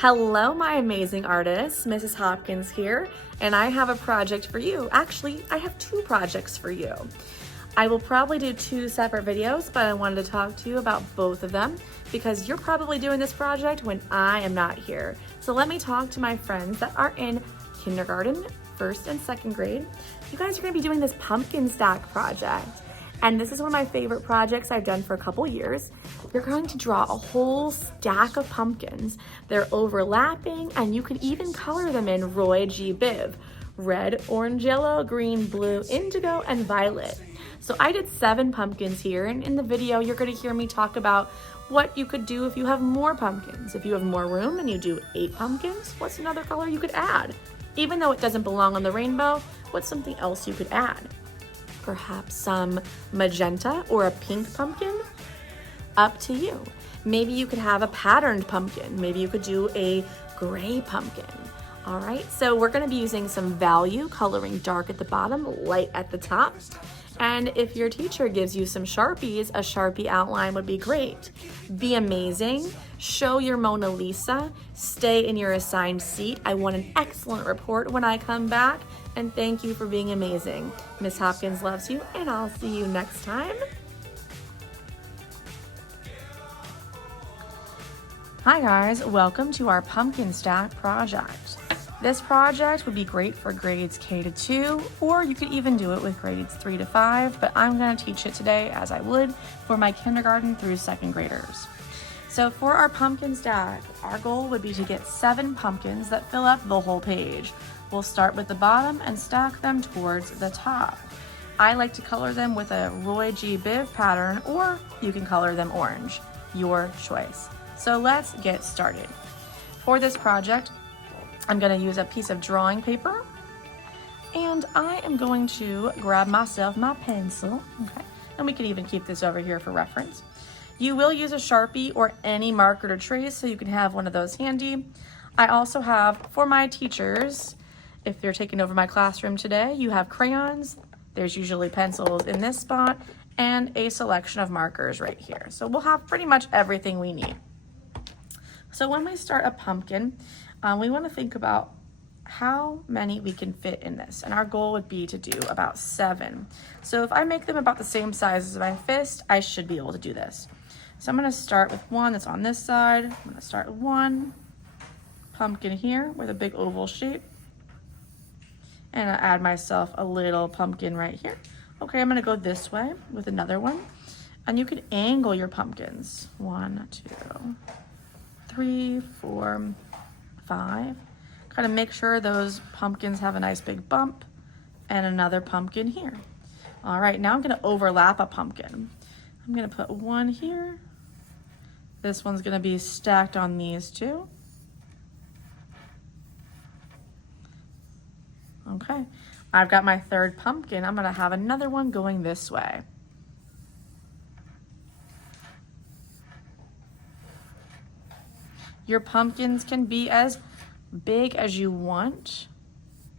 Hello, my amazing artists. Mrs. Hopkins here, and I have a project for you. Actually, I have two projects for you. I will probably do two separate videos, but I wanted to talk to you about both of them because you're probably doing this project when I am not here. So let me talk to my friends that are in kindergarten, first and second grade. You guys are gonna be doing this pumpkin stack project. And this is one of my favorite projects I've done for a couple years. You're going to draw a whole stack of pumpkins. They're overlapping, and you can even color them in Roy G. Biv. Red, orange, yellow, green, blue, indigo, and violet. So I did 7 pumpkins here, and in the video, you're gonna hear me talk about what you could do if you have more pumpkins. If you have more room and you do 8 pumpkins, what's another color you could add? Even though it doesn't belong on the rainbow, what's something else you could add? Perhaps some magenta or a pink pumpkin? Up to you. Maybe you could have a patterned pumpkin. Maybe you could do a gray pumpkin. All right, so we're gonna be using some value, coloring dark at the bottom, light at the top. And if your teacher gives you some Sharpies, a Sharpie outline would be great. Be amazing, show your Mona Lisa, stay in your assigned seat. I want an excellent report when I come back, and thank you for being amazing. Miss Hopkins loves you, and I'll see you next time. Hi guys, welcome to our pumpkin stack project. This project would be great for grades K to 2, or you could even do it with grades 3 to 5, but I'm gonna teach it today as I would for my kindergarten through second graders. So for our pumpkin stack, our goal would be to get 7 pumpkins that fill up the whole page. We'll start with the bottom and stack them towards the top. I like to color them with a Roy G. Biv pattern, or you can color them orange, your choice. So let's get started. For this project, I'm gonna use a piece of drawing paper, and I am going to grab myself my pencil, okay? And we can even keep this over here for reference. You will use a Sharpie or any marker to trace, so you can have one of those handy. I also have, for my teachers, if they're taking over my classroom today, you have crayons, there's usually pencils in this spot, and a selection of markers right here. So we'll have pretty much everything we need. So when we start a pumpkin, we want to think about how many we can fit in this, and our goal would be to do about 7. So if I make them about the same size as my fist, I should be able to do this. So I'm going to start with one that's on this side. I'm going to start with one pumpkin here with a big oval shape, and I add myself a little pumpkin right here. Okay, I'm going to go this way with another one, and you can angle your pumpkins. 1, 2, 3, 4, 5. Kind of make sure those pumpkins have a nice big bump, and another pumpkin here. All right, now I'm gonna overlap a pumpkin. I'm gonna put one here. This one's gonna be stacked on these two. Okay, I've got my third pumpkin. I'm gonna have another one going this way. Your pumpkins can be as big as you want.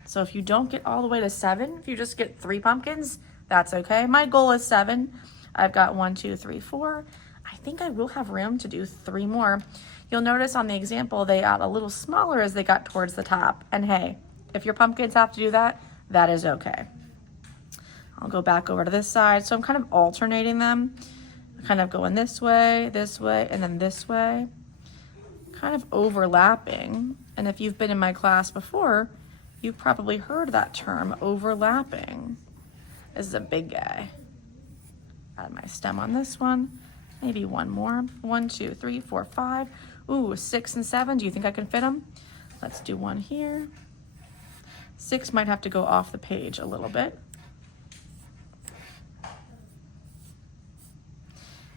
So if you don't get all the way to 7, if you just get 3 pumpkins, that's okay. My goal is 7. I've got 1, 2, 3, 4. I think I will have room to do 3 more. You'll notice on the example, they got a little smaller as they got towards the top. And hey, if your pumpkins have to do that, that is okay. I'll go back over to this side. So I'm kind of alternating them, kind of going this way, and then this way. Kind of overlapping, and if you've been in my class before, you've probably heard that term, overlapping. This is a big guy. Add my stem on this one, maybe one more. 1, 2, 3, 4, 5. Ooh, 6 and 7. Do you think I can fit them? Let's do one here. 6 might have to go off the page a little bit.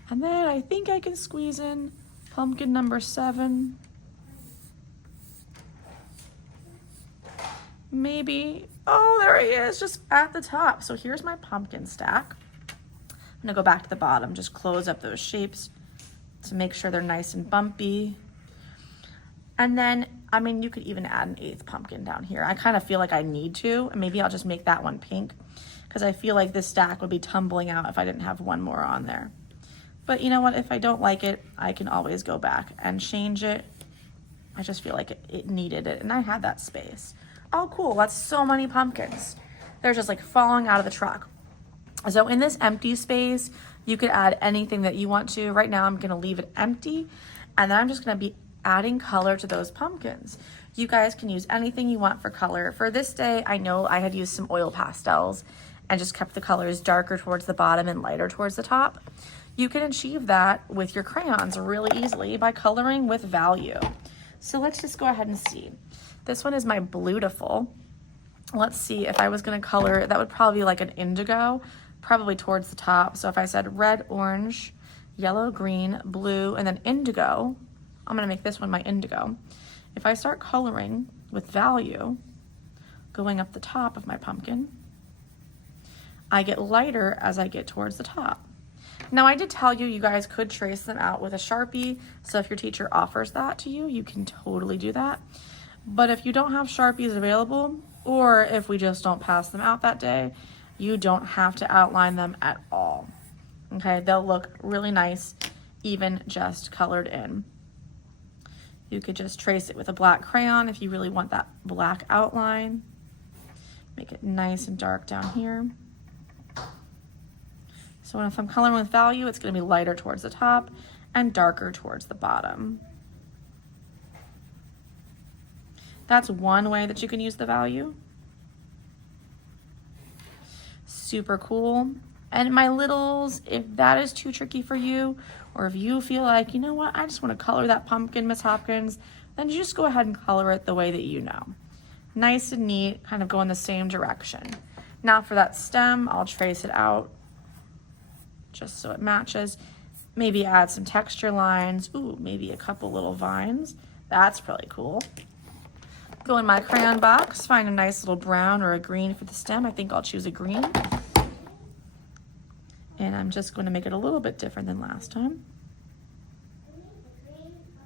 And then I think I can squeeze in pumpkin number 7. Maybe, oh, there he is, just at the top. So here's my pumpkin stack. I'm gonna go back to the bottom, just close up those shapes to make sure they're nice and bumpy. And then, I mean, you could even add an 8th pumpkin down here. I kind of feel like I need to, and maybe I'll just make that one pink because I feel like this stack would be tumbling out if I didn't have one more on there. But you know what, if I don't like it, I can always go back and change it I just feel like it needed it, and I had that space. Oh, cool, that's so many pumpkins. They're just like falling out of the truck. So in this empty space, you could add anything that you want to. Right now, I'm gonna leave it empty, and then I'm just gonna be adding color to those pumpkins. You guys can use anything you want for color. For this day, I know I had used some oil pastels and just kept the colors darker towards the bottom and lighter towards the top. You can achieve that with your crayons really easily by coloring with value. So let's just go ahead and see. This one is my Bluetiful. Let's see, if I was gonna color, that would probably be like an indigo, probably towards the top. So if I said red, orange, yellow, green, blue, and then indigo, I'm gonna make this one my indigo. If I start coloring with value, going up the top of my pumpkin, I get lighter as I get towards the top. Now, I did tell you, you guys could trace them out with a Sharpie. So if your teacher offers that to you, you can totally do that. But if you don't have Sharpies available, or if we just don't pass them out that day, you don't have to outline them at all. Okay, they'll look really nice, even just colored in. You could just trace it with a black crayon if you really want that black outline. Make it nice and dark down here. So if I'm coloring with value, it's gonna be lighter towards the top and darker towards the bottom. That's one way that you can use the value. Super cool. And my littles, if that is too tricky for you, or if you feel like, you know what, I just want to color that pumpkin, Miss Hopkins, then you just go ahead and color it the way that you know. Nice and neat, kind of go in the same direction. Now for that stem, I'll trace it out just so it matches. Maybe add some texture lines. Ooh, maybe a couple little vines. That's really cool. Go in my crayon box, find a nice little brown or a green for the stem. I think I'll choose a green. And I'm just going to make it a little bit different than last time.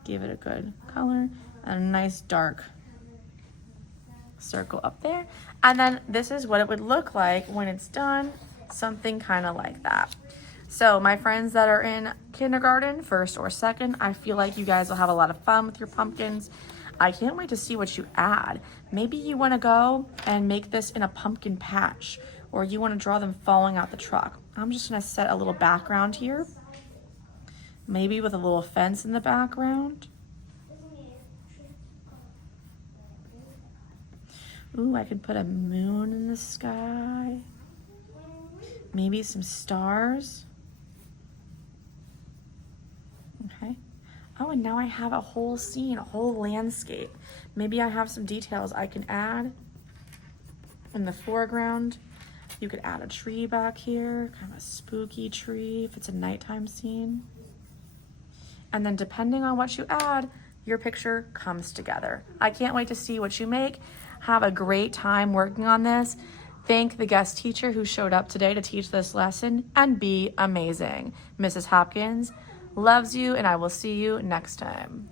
Give it a good color and a nice dark circle up there. And then this is what it would look like when it's done, something kind of like that. So my friends that are in kindergarten, first or second, I feel like you guys will have a lot of fun with your pumpkins. I can't wait to see what you add. Maybe you want to go and make this in a pumpkin patch, or you want to draw them falling out the truck. I'm just going to set a little background here, maybe with a little fence in the background. Ooh, I could put a moon in the sky, maybe some stars. Okay. Oh, and now I have a whole scene, a whole landscape. Maybe I have some details I can add in the foreground. You could add a tree back here, kind of a spooky tree if it's a nighttime scene. And then depending on what you add, your picture comes together. I can't wait to see what you make. Have a great time working on this. Thank the guest teacher who showed up today to teach this lesson, and be amazing. Mrs. Hopkins loves you, and I will see you next time.